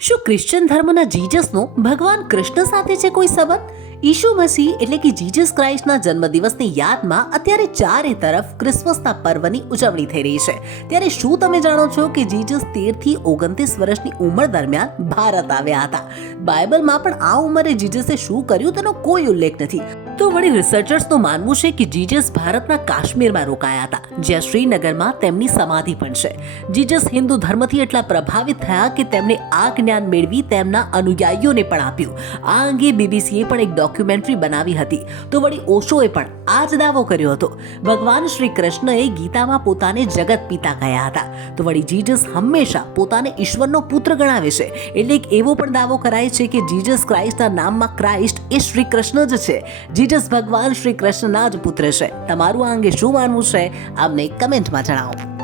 શું ક્રિશ્ચિયન ધર્મના જીસસનો ભગવાન કૃષ્ણ સાથે છે કોઈ સંબંધ? ઈસુ મસીહ એટલે કે જીસસ ક્રાઇસ્ટના જન્મદિવસની યાદમાં અત્યારે ચારે તરફ ક્રિસમસના પર્વની ઉજવણી થઈ રહી છે. ત્યારે શું તમે જાણો છો કે જીસસ 13 થી 29 વર્ષની ઉંમર દરમિયાન ભારત આવ્યા હતા? બાઇબલમાં પણ આ ઉંમરે જીસસે શું કર્યું તેનો કોઈ ઉલ્લેખ નથી. તો વળી રિસર્ચર્સનું માનવું છે કે જીસસ ભારતના કાશ્મીરમાં રોકાયા હતા, જ્યાં શ્રીનગરમાં તેમની સમાધિ પણ છે. જીસસ હિન્દુ ધર્મથી એટલા પ્રભાવિત થયા કે તેમણે આ જ્ઞાન મેળવી તેમના અનુયાયીઓને પણ આપ્યું. આ અંગે બીબીસીએ પણ એક ડોક્યુમેન્ટરી બનાવી હતી. તો વળી ઓશોએ પણ આ જ દાવો કર્યો હતો. ભગવાન શ્રી કૃષ્ણએ ગીતામાં પોતાને જગત પિતા કહ્યા હતા. તો વળી જીસસ હંમેશા પોતાને ઈશ્વરનો પુત્ર ગણાવે છે. એટલે એક એવો પણ દાવો કરાય છે કે જીસસ ક્રાઇસ્ટના નામમાં ક્રાઇસ્ટ એ શ્રી કૃષ્ણ જ છે. જીસસ ભગવાન શ્રી કૃષ્ણના જ પુત્ર છે. તમારું આ અંગે શું માનવું છે? અમને કમેન્ટમાં જણાવો.